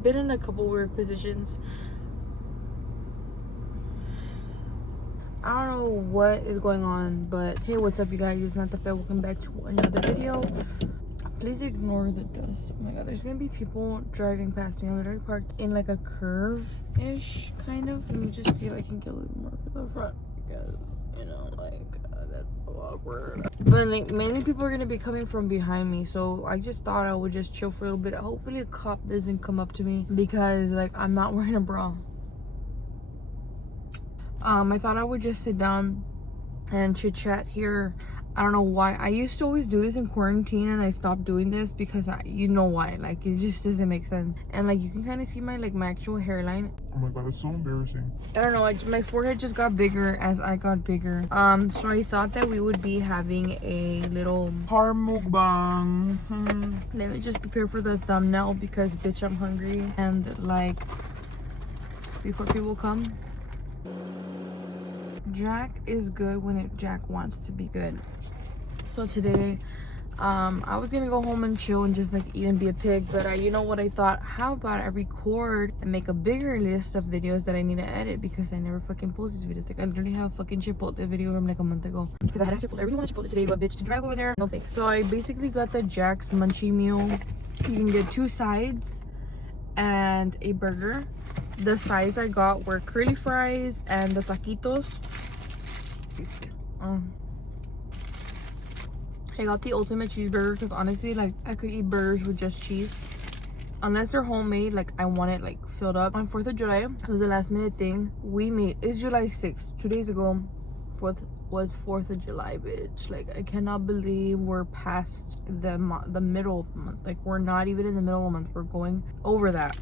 I've been in a couple weird positions. I don't know what is going on, but hey, what's up you guys? It's Not the Fair. Welcome back to another video. Please ignore the dust. Oh my god, there's gonna be people driving past me. I'm literally parked in like a curve-ish kind of. Let me just see if I can get a little more to the front because, you know, like that's so awkward. But like, mainly people are gonna be coming from behind me, so I just thought I would just chill for a little bit. Hopefully a cop doesn't come up to me because like I'm not wearing a bra. I thought I would just sit down and chit chat here. I don't know why. I used to always do this in quarantine and I stopped doing this because you know why, like it just doesn't make sense. And like you can kind of see my actual hairline. Oh my god, it's so embarrassing. I don't know, my forehead just got bigger as I got bigger. So I thought that we would be having a little CAR MUKBANG. Let me just prepare for the thumbnail because bitch I'm hungry. And like before people come, Jack is good when Jack wants to be good. So today I was gonna go home and chill and just like eat and be a pig, but you know what I thought, how about I record and make a bigger list of videos that I need to edit because I never fucking post these videos. Like I literally have a fucking Chipotle video from like a month ago because I had a Chipotle. I really want a Chipotle today, but bitch, to drive over there, no thanks. So I basically got the Jack's Munchie meal. You can get 2 sides and a burger. The sides I got were curly fries and the taquitos. I got the ultimate cheeseburger because honestly, like I could eat burgers with just cheese unless they're homemade. Like I want it like filled up. On 4th of July, it was a last minute thing we made. It's July 6th, 2 days ago. 4th was 4th of July, bitch. Like I cannot believe we're past the middle of the month. Like we're not even in the middle of the month, we're going over that.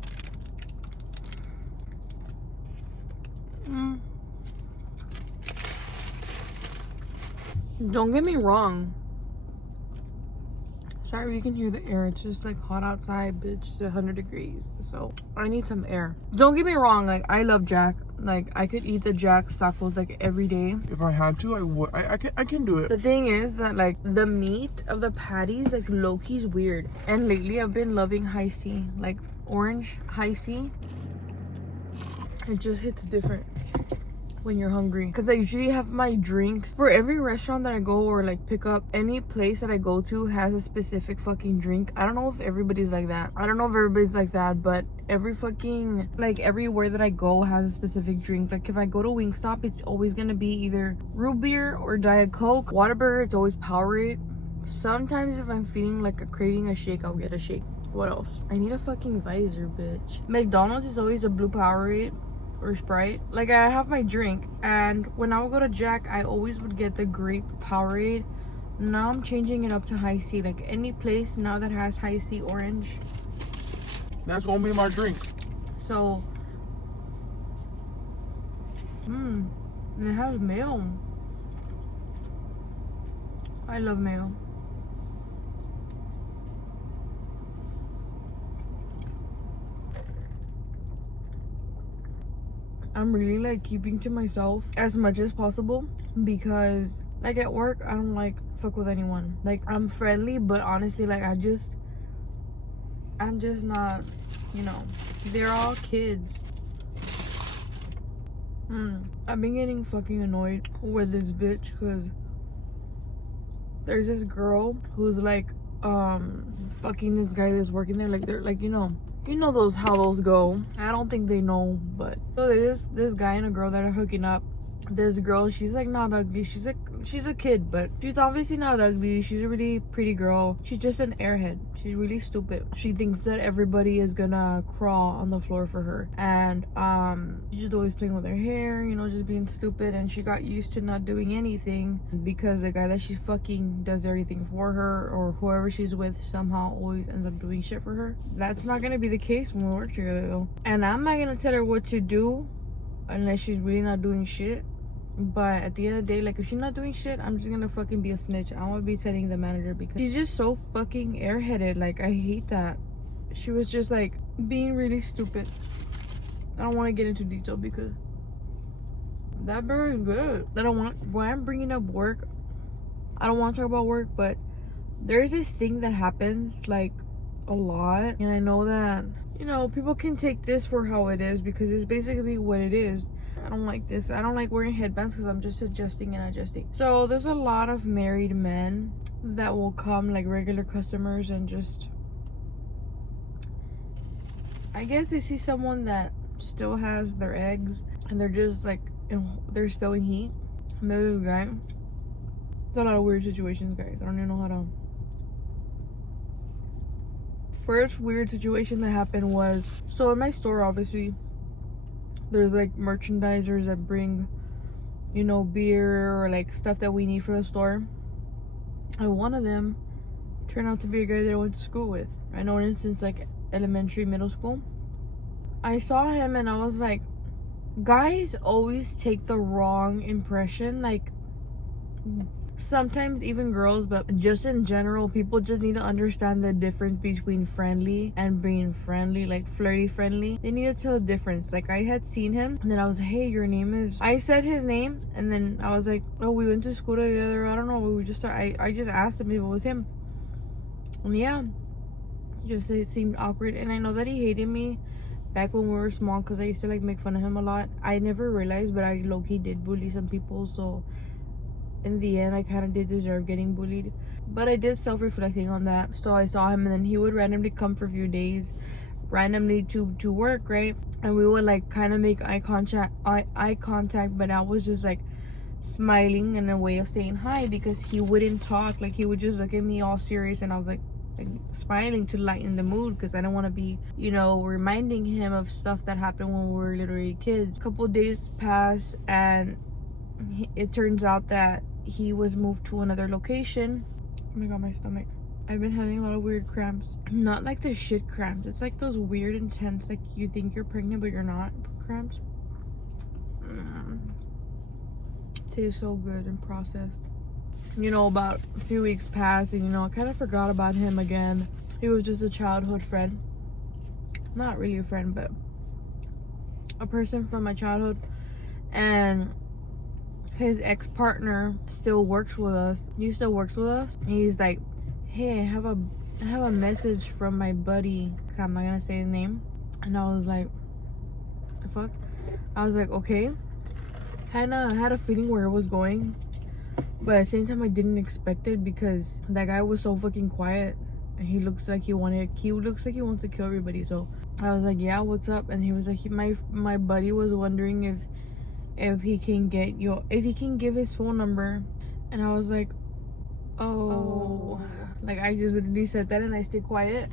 Don't get me wrong, sorry if you can hear the air, it's just like hot outside, bitch. It's 100 degrees, so I need some air. Don't get me wrong, like I love Jack. Like I could eat the Jack's tacos like every day If I had to, I would. I can do it. The thing is that like the meat of the patties like low-key's weird, and lately I've been loving high C, like orange high C. It just hits different when you're hungry because I usually have my drinks for every restaurant that I go or like pick up. Any place that I go to has a specific fucking drink. I don't know if everybody's like that. But every fucking like everywhere that I go has a specific drink. Like if I go to Wingstop, it's always gonna be either root beer or Diet Coke. Whataburger, it's always Powerade. Sometimes if I'm feeling like a craving a shake, I'll get a shake. What else? I need a fucking visor, bitch. McDonald's is always a blue Powerade or Sprite. Like I have my drink, and when I would go to Jack, I always would get the grape Powerade. Now I'm changing it up to high C. Like any place now that has high C orange, That's gonna be my drink. so and it has mayo. I love mayo. I'm really like keeping to myself as much as possible because like at work I don't like fuck with anyone. Like I'm friendly, but honestly like I'm just not, you know, they're all kids. I've been getting fucking annoyed with this bitch because there's this girl who's like fucking this guy that's working there. Like they're like, you know those how those go. I don't think they know, but so there's this guy and a girl that are hooking up. This girl, she's like not ugly. She's a kid, but she's obviously not ugly. She's a really pretty girl. She's just an airhead. She's really stupid. She thinks that everybody is gonna crawl on the floor for her, and she's just always playing with her hair, you know, just being stupid. And she got used to not doing anything because the guy that she's fucking does everything for her, or whoever she's with somehow always ends up doing shit for her. That's not gonna be the case when we work together though, and I'm not gonna tell her what to do unless she's really not doing shit. But at the end of the day, like if she's not doing shit, I'm just gonna fucking be a snitch. I wanna be telling the manager because she's just so fucking airheaded. Like I hate that. She was just like being really stupid. I don't want to get into detail because that burger is good. I don't want, when I'm bringing up work, I don't want to talk about work, but there's this thing that happens like a lot, and I know that you know, people can take this for how it is because it's basically what it is. I don't like this. I don't like wearing headbands because I'm just adjusting and adjusting. So there's a lot of married men that will come, like regular customers, and just, I guess they see someone that still has their eggs and they're just like they're still in heat. And there's a guy. It's a lot of weird situations, guys. I don't even know how to. First weird situation that happened was, so in my store, obviously there's like merchandisers that bring, you know, beer or like stuff that we need for the store, and one of them turned out to be a guy that I went to school with. I know him since like elementary, middle school. I saw him and I was like, guys always take the wrong impression, like sometimes even girls, but just in general, people just need to understand the difference between friendly and being friendly, like flirty friendly. They need to tell the difference. Like, I had seen him and then I was like, hey, your name is, I said his name and then I was like, oh, we went to school together, I don't know, we just I just asked him if it was him, and yeah, just it seemed awkward. And I know that he hated me back when we were small because I used to like make fun of him a lot. I never realized, but I low-key did bully some people, so in the end I kind of did deserve getting bullied. But I did self-reflecting on that. So I saw him and then he would randomly come for a few days randomly to work, right? And we would like kind of make eye contact, but I was just like smiling in a way of saying hi because he wouldn't talk. Like, he would just look at me all serious and I was like smiling to lighten the mood because I don't want to be, you know, reminding him of stuff that happened when we were literally kids. A couple days pass and it turns out that he was moved to another location. Oh my god, my stomach. I've been having a lot of weird cramps. Not like the shit cramps. It's like those weird, intense, like you think you're pregnant but you're not cramps. Tastes so good and processed. You know, about a few weeks passed and, you know, I kind of forgot about him again. He was just a childhood friend. Not really a friend, but a person from my childhood. And his ex-partner still works with us. He still works with us. He's like, hey, I have a message from my buddy. I'm not gonna say his name. And I was like, the fuck? I was like, okay. Kind of had a feeling where it was going, but at the same time I didn't expect it because that guy was so fucking quiet and he looks like he wants to kill everybody. So I was like, yeah, what's up? And he was like, my buddy was wondering if he can give his phone number. And I was like, oh. Like, I just literally said that and I stayed quiet.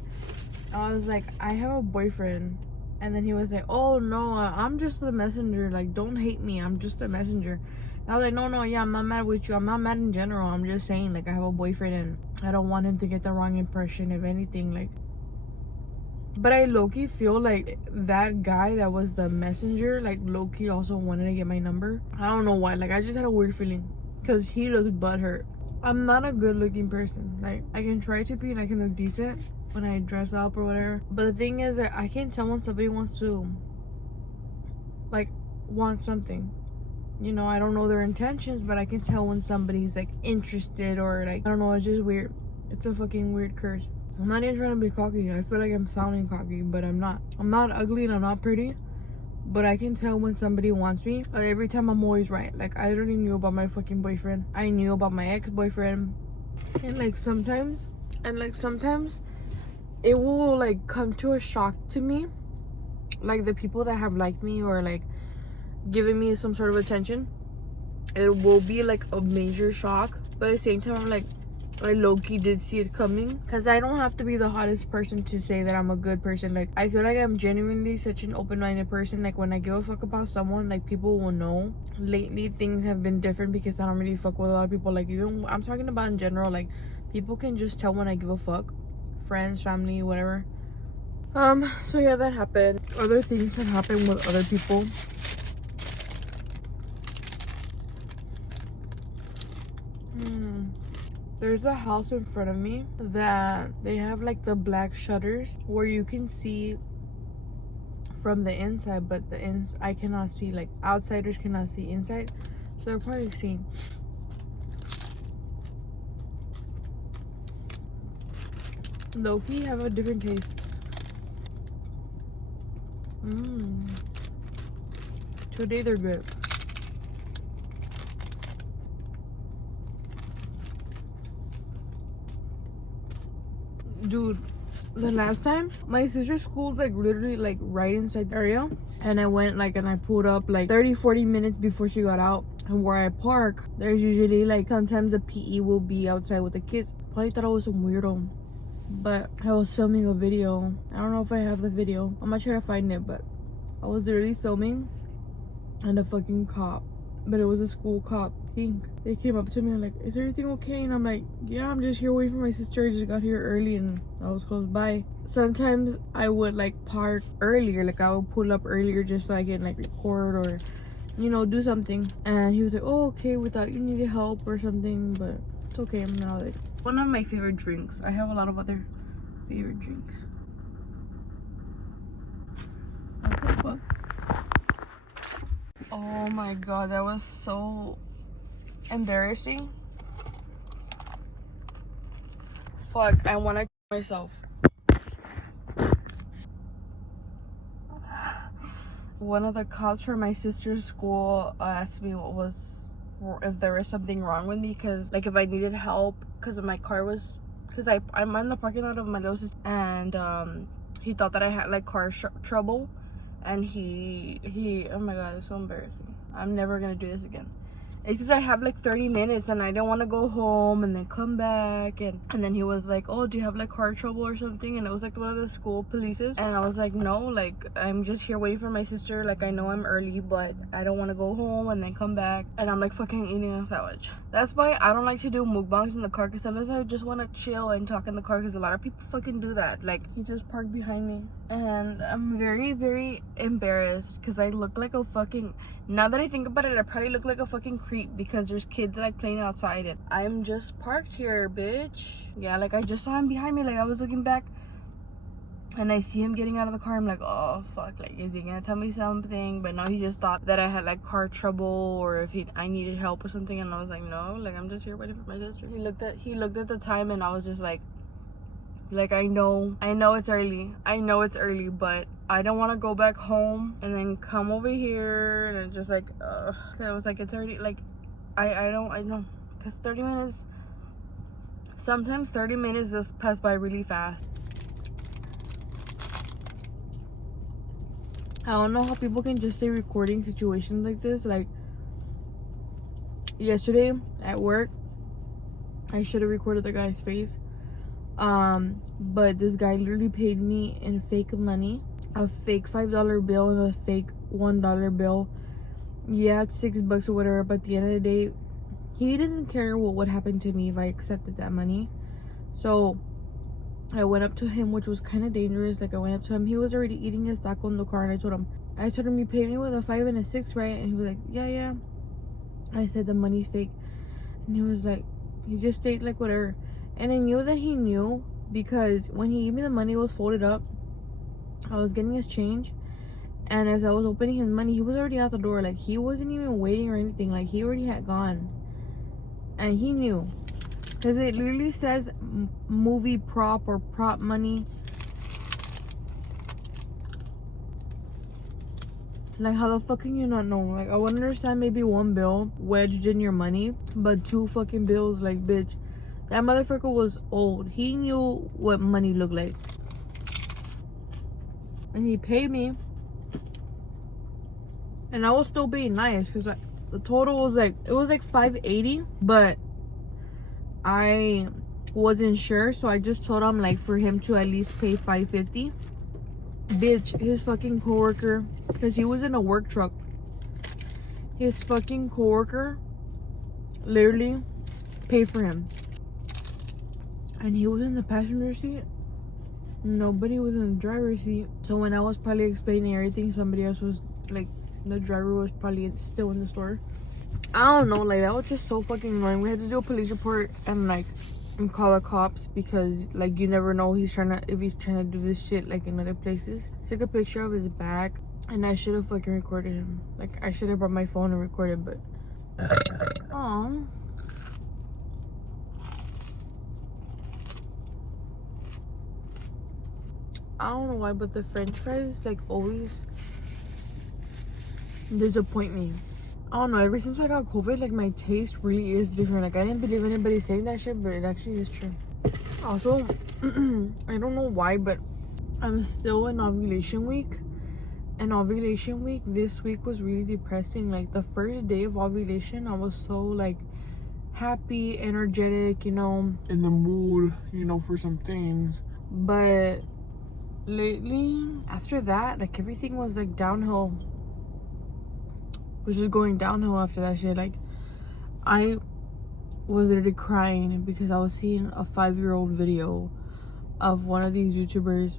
I was like, I have a boyfriend. And then he was like, oh no, I'm just the messenger, like don't hate me, I'm just a messenger. And I was like, no, yeah, I'm not mad with you, I'm not mad in general, I'm just saying, like, I have a boyfriend and I don't want him to get the wrong impression, if anything. Like, but I low-key feel like that guy that was the messenger, like, low-key also wanted to get my number. I don't know why, like, I just had a weird feeling because he looked butthurt. I'm not a good looking person. Like, I can try to be and I can look decent when I dress up or whatever, but the thing is that I can't tell when somebody wants to, like, want something, you know. I don't know their intentions, but I can tell when somebody's like interested or like, I don't know, it's just weird. It's a fucking weird curse. I'm not even trying to be cocky. I feel like I'm sounding cocky, but I'm not ugly and I'm not pretty, but I can tell when somebody wants me. Every time I'm always right. Like, I already knew about my fucking boyfriend, I knew about my ex-boyfriend, and like sometimes it will like come to a shock to me, like the people that have liked me or like given me some sort of attention, it will be like a major shock, but at the same time I'm like, I low-key did see it coming because I don't have to be the hottest person to say that I'm a good person. Like, I feel like I'm genuinely such an open-minded person. Like, when I give a fuck about someone, like, people will know. Lately things have been different because I don't really fuck with a lot of people. Like, even I'm talking about in general, like, people can just tell when I give a fuck. Friends, family, whatever. So yeah, that happened. Other things that happened with other people. There's a house in front of me that they have like the black shutters where you can see from the inside, but I cannot see, like outsiders cannot see inside, so they're probably seeing. Loki have a different taste. Today they're good. Dude, the last time my sister's school's like literally like right inside the area, and I went like and I pulled up like 30-40 minutes before she got out. And where I park, there's usually like sometimes a PE will be outside with the kids. Probably thought I was some weirdo, but I was filming a video. I don't know if I have the video. I'm gonna try to find it, but I was literally filming and a fucking cop, but it was a school cop. They came up to me and like, is everything okay? And I'm like, yeah, I'm just here waiting for my sister. I just got here early and I was close by. Sometimes I would like park earlier, like I would pull up earlier just so I can like record or, you know, do something. And he was like, oh, okay, we thought you needed help or something, but it's okay. I'm now like, one of my favorite drinks. I have a lot of other favorite drinks. What the fuck? Oh my god, that was so embarrassing. Fuck, I want to kill myself. One of the cops from my sister's school asked me if there was something wrong with me, because like if I needed help because my car was, because I'm in the parking lot of my little sister, and he thought that I had like car trouble, and he oh my god, it's so embarrassing. I'm never gonna do this again. It's just I have like 30 minutes and I don't want to go home and then come back, and then he was like, oh, do you have like car trouble or something? And it was like one of the school polices, and I was like, no, like I'm just here waiting for my sister, like I know I'm early but I don't want to go home and then come back, and I'm like fucking eating a sandwich. That's why I don't like to do mukbangs in the car, because sometimes I just want to chill and talk in the car, because a lot of people fucking do that. Like he just parked behind me and I'm very, very embarrassed because I look like a fucking, now that I think about it, I probably look like a fucking creep because there's kids like playing outside and I'm just parked here, bitch. Yeah, like I just saw him behind me, like I was looking back and I see him getting out of the car. I'm like, oh fuck, like is he gonna tell me something? But no, he just thought that I had like car trouble or if I needed help or something, and I was like, no, like I'm just here waiting for my sister. He looked at the time and I was just like I know it's early, but I don't want to go back home and then come over here and just like I was like, it's already like I know, because 30 minutes, sometimes 30 minutes just pass by really fast. I don't know how people can just stay recording situations like this. Like yesterday at work, I should have recorded the guy's face, but this guy literally paid me in fake money, a fake $5 bill and a fake $1 bill. Yeah, it's $6 or whatever, but at the end of the day, he doesn't care what would happen to me if I accepted that money. So I went up to him, which was kind of dangerous. Like I went up to him, he was already eating his taco in the car, and I told him you paid me with a 5 and a 6, right? And he was like, yeah. I said the money's fake, and he was like, he just stayed like whatever. And I knew that he knew, because when he gave me the money, it was folded up. I was getting his change, and as I was opening his money, he was already out the door. Like he wasn't even waiting or anything, like he already had gone. And he knew, because it literally says movie prop or prop money. Like how the fuck can you not know? Like I would understand maybe one bill wedged in your money, but 2 fucking bills, like bitch, that motherfucker was old. He knew what money looked like, and he paid me, and I was still being nice because the total was like, it was like $5.80, but I wasn't sure, so I just told him like for him to at least pay $5.50. Bitch, his fucking coworker, because he was in a work truck, his fucking coworker literally paid for him, and he was in the passenger seat. Nobody was in the driver's seat. So when I was probably explaining everything, somebody else was like, the driver was probably still in the store. I don't know, like that was just so fucking annoying. We had to do a police report and like and call the cops, because like you never know if he's trying to do this shit like in other places. Took a picture of his back, and I should have fucking recorded him. Like I should have brought my phone and recorded, but oh, I don't know why, but the french fries like always disappoint me. I don't know, ever since I got COVID, like my taste really is different. Like I didn't believe anybody saying that shit, but it actually is true. Also, I don't know why, but I'm still in ovulation week. And ovulation week this week was really depressing. Like the first day of ovulation, I was so like happy, energetic, you know, In the mood, you know, for some things. but lately after that, like everything was like downhill. It was just going downhill after that shit. Like I was literally crying because I was seeing a 5-year-old video of one of these YouTubers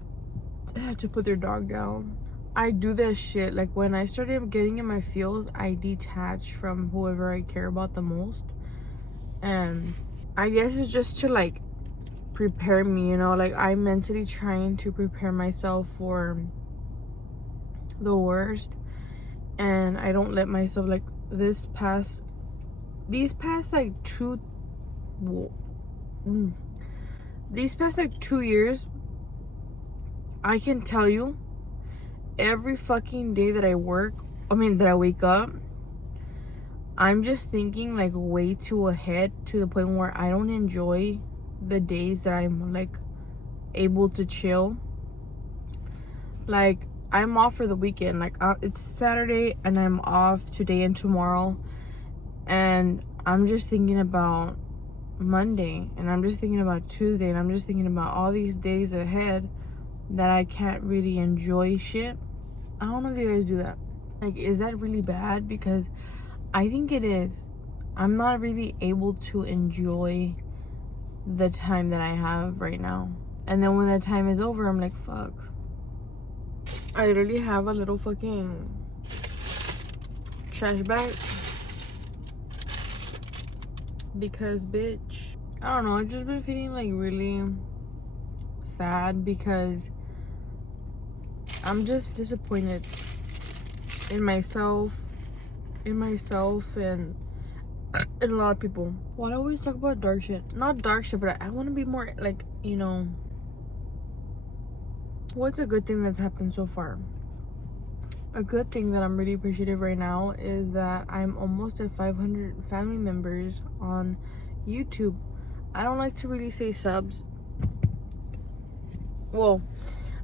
that had to put their dog down. I do that shit. Like when I started getting in my feels, I detach from whoever I care about the most. And I guess it's just to like prepare me, you know, like I'm mentally trying to prepare myself for the worst. And I don't let myself like these past like 2 years, I can tell you every fucking day that I wake up, I'm just thinking like way too ahead to the point where I don't enjoy the days that I'm like able to chill. Like I'm off for the weekend. Like it's Saturday and I'm off today and tomorrow, and I'm just thinking about Monday, and I'm just thinking about Tuesday, and I'm just thinking about all these days ahead that I can't really enjoy shit. I don't know if you guys do that. Like, is that really bad? Because I think it is. I'm not really able to enjoy the time that I have right now. And then when that time is over, I'm like, fuck. I literally have a little fucking trash bag. Because, bitch, I don't know. I've just been feeling like really sad because I'm just disappointed in myself and a lot of people. Why do I always talk about dark shit? Not dark shit, but I want to be more like, you know, what's a good thing that's happened so far? A good thing that I'm really appreciative right now is that I'm almost at 500 family members on YouTube. I don't like to really say subs. Well,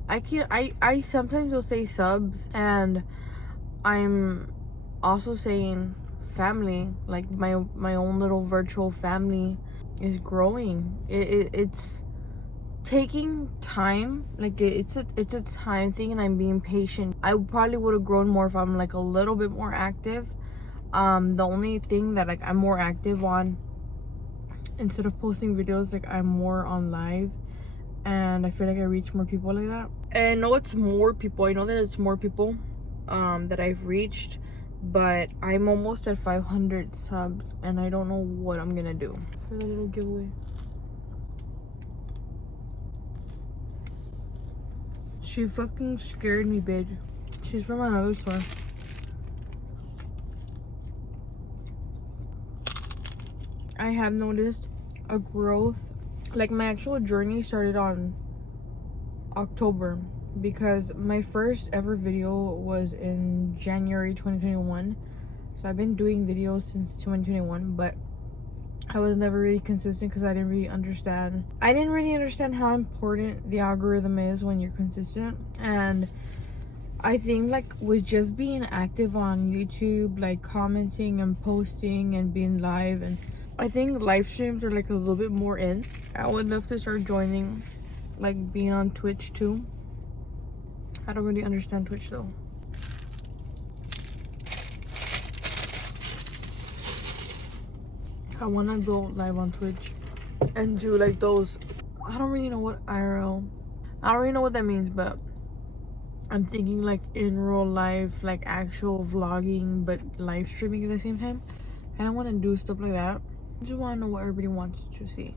I sometimes will say subs, and I'm also saying family. Like my own little virtual family is growing. It's taking time. Like it's a time thing, and I'm being patient. I probably would have grown more if I'm like a little bit more active. The only thing that like I'm more active on, instead of posting videos, like I'm more on live, and I feel like I reach more people like that. And I know it's more people. I know that it's more people that I've reached, but I'm almost at 500 subs, and I don't know what I'm gonna do for the little giveaway. She fucking scared me, bitch. She's from another store. I have noticed a growth. Like my actual journey started on October, because my first ever video was in January 2021. So I've been doing videos since 2021, but I was never really consistent because I didn't really understand how important the algorithm is when you're consistent. And I think like with just being active on YouTube, like commenting and posting and being live, and I think live streams are like a little bit more in. I would love to start joining, like being on Twitch too. I don't really understand Twitch though. I want to go live on Twitch and do like those, I don't really know what IRL, I don't really know what that means, but I'm thinking like in real life, like actual vlogging, but live streaming at the same time. I don't want to do stuff like that. I just want to know what everybody wants to see,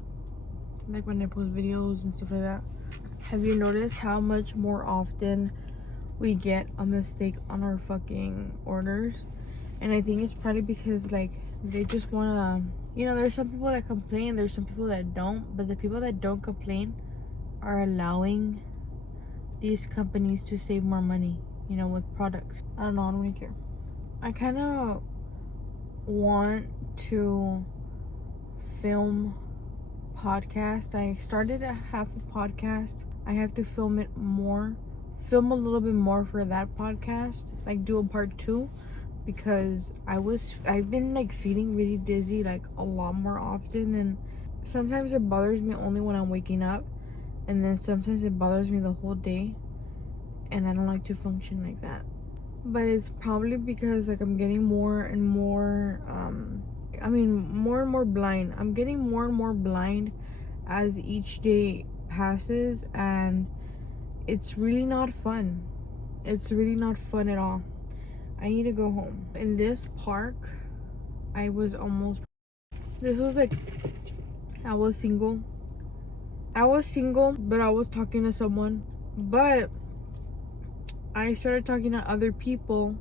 like when I post videos and stuff like that. Have you noticed how much more often we get a mistake on our fucking orders? And I think it's probably because like they just want to, you know, there's some people that complain, there's some people that don't, but the people that don't complain are allowing these companies to save more money, you know, with products. I don't know, I don't really care. I kind of want to film podcast. I started a half a podcast. I have to film it more, film a little bit more for that podcast, like do a part 2, because I've been like feeling really dizzy like a lot more often, and sometimes it bothers me only when I'm waking up, and then sometimes it bothers me the whole day, and I don't like to function like that. But it's probably because like I'm getting more and more more and more blind. I'm getting more and more blind as each day passes, and it's really not fun. It's really not fun at all. I need to go home. In this park, I was almost, this was like, I was single, but I was talking to someone, but I started talking to other people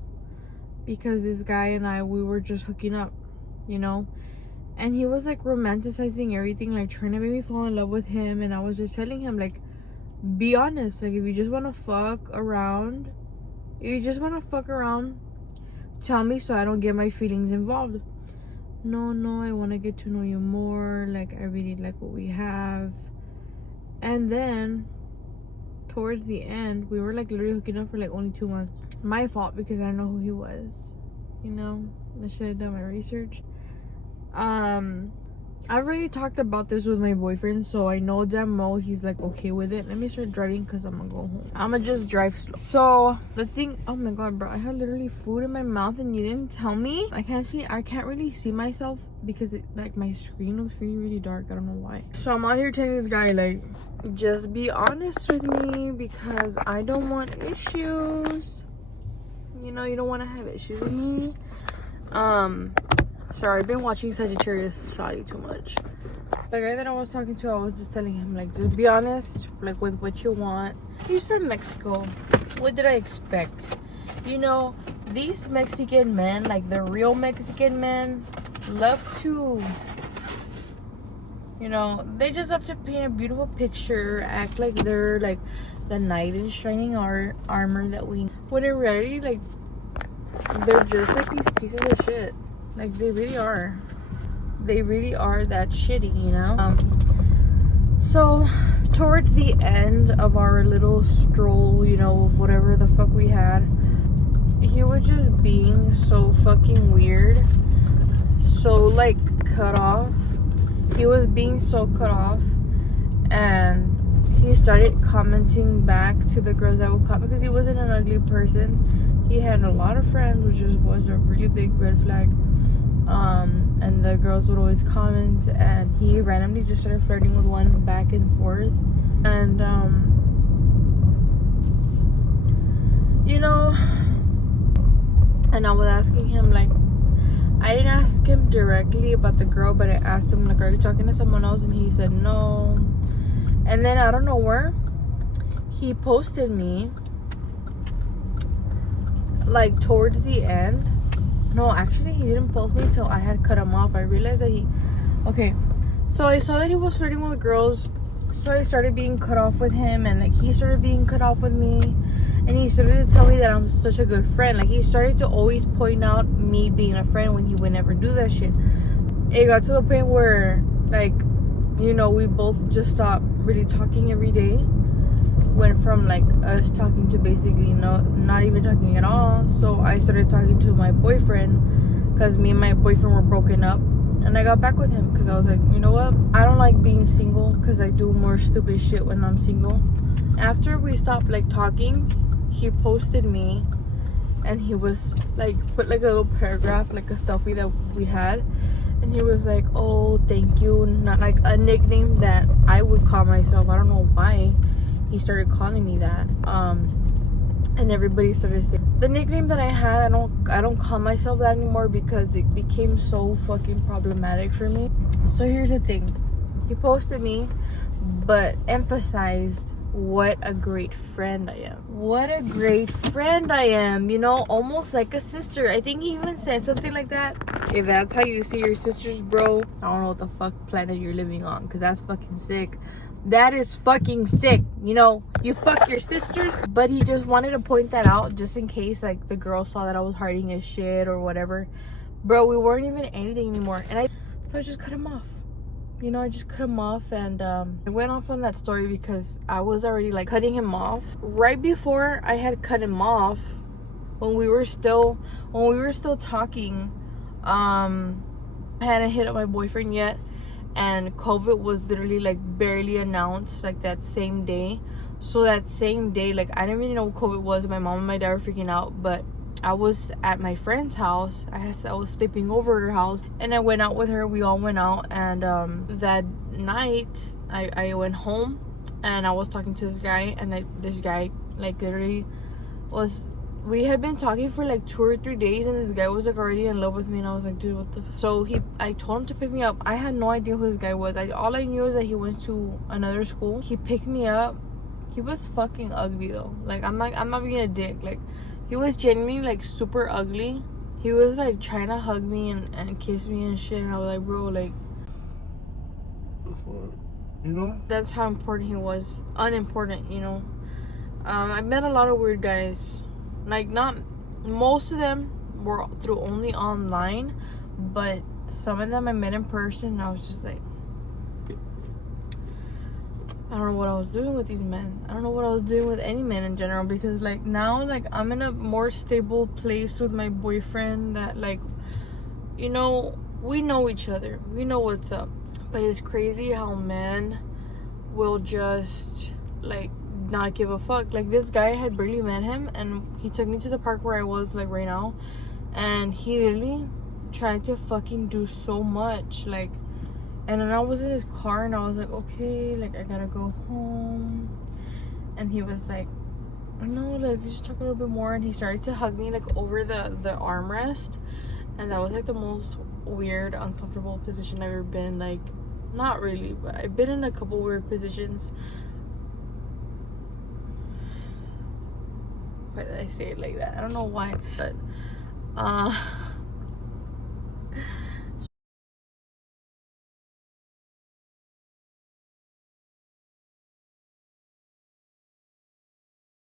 because this guy and I, we were just hooking up, you know, and he was like romanticizing everything, like trying to make me fall in love with him, and I was just telling him, like, be honest, like, if you just want to fuck around, tell me so I don't get my feelings involved. No, I want to get to know you more, like, I really like what we have. And then towards the end, we were like literally hooking up for like only 2 months. My fault, because I don't know who he was, you know. I should have done my research. I already talked about this with my boyfriend, so I know damn well he's like okay with it. Let me start driving because I'm gonna go home. I'm gonna just drive slow. So the thing, oh my god, bro, I had literally food in my mouth and you didn't tell me. I can't really see myself because it, like, my screen looks really dark. I don't know why. So I'm out here telling this guy, like, just be honest with me because I don't want issues. You know, you don't want to have issues with me. Sorry, I've been watching Sagittarius Shotty too much. The guy that I was talking to, I was just telling him, like, just be honest, like, with what you want. He's from Mexico. What did I expect? You know, these Mexican men, like the real Mexican men, love to, you know, they just have to paint a beautiful picture, act like they're like the knight in shining armor that we, when in reality, like, they're just like these pieces of shit. Like, they really are. They really are that shitty, you know? So, towards the end of our little stroll, you know, whatever the fuck we had, he was just being so fucking weird. So, like, cut off. He was being so cut off. And he started commenting back to the girls that would comment, because he wasn't an ugly person. He had a lot of friends, which was a really big red flag. And the girls would always comment, and he randomly just started flirting with one back and forth. And you know, and I was asking him, like, I didn't ask him directly about the girl, but I asked him, like, are you talking to someone else? And he said no. And then out of nowhere, he posted me, like, towards the end. No, actually, he didn't post me until I had cut him off. I realized that okay, so I saw that he was flirting with girls, so I started being cut off with him, and like, he started being cut off with me, and he started to tell me that I'm such a good friend. Like, he started to always point out me being a friend when he would never do that shit. It got to the point where, like, you know, we both just stopped really talking every day. Went from like us talking to basically not even talking at all. So I started talking to my boyfriend, because me and my boyfriend were broken up, and I got back with him because I was like, you know what, I don't like being single because I do more stupid shit when I'm single. After we stopped like talking, he posted me, and he was like, put like a little paragraph, like a selfie that we had, and he was like, oh, thank you, not like a nickname that I would call myself. I don't know why he started calling me that. And everybody started saying the nickname that I had. I don't call myself that anymore because it became so fucking problematic for me. So here's the thing, he posted me, but emphasized what a great friend I am. What a great friend I am, you know, almost like a sister. I think he even said something like that. If that's how you see your sisters, bro, I don't know what the fuck planet you're living on, because that's fucking sick. That is fucking sick. You know, you fuck your sisters. But he just wanted to point that out just in case like the girl saw that I was hiding his shit or whatever. Bro, we weren't even anything anymore. So I just cut him off. You know, I just cut him off, and I went off on that story because I was already like cutting him off. Right before I had cut him off, when we were still talking, I hadn't hit up my boyfriend yet, and COVID was literally like barely announced like that same day. So that same day, like I didn't really know what COVID was. My mom and my dad were freaking out, but I was at my friend's house. I was sleeping over at her house, and I went out with her. We all went out, and that night I went home, and I was talking to this guy, and this guy like literally was. We had been talking for like 2 or 3 days, and this guy was like already in love with me, and I was like, dude, what the so I told him to pick me up. I had no idea who this guy was. All I knew is that he went to another school. He picked me up. He was fucking ugly though. Like I'm not being a dick. Like he was genuinely like super ugly. He was like trying to hug me and kiss me and shit, and I was like, bro, like, you know, that's how important he was. Unimportant, you know. I met a lot of weird guys. Like, not most of them were through only online, but some of them I met in person, and I was just like, I don't know what I was doing with these men. I don't know what I was doing with any men in general, because like now, like I'm in a more stable place with my boyfriend that, like, you know, we know each other. We know what's up. But it's crazy how men will just like not give a fuck. Like this guy, I had barely met him, and he took me to the park where I was like right now, and he literally tried to fucking do so much, like. And then I was in his car, and I was like, okay, like I gotta go home. And he was like, no, like just talk a little bit more. And he started to hug me like over the armrest, and that was like the most weird, uncomfortable position I've ever been. Like, not really, but I've been in a couple weird positions. Why did I say it like that? I don't know why, but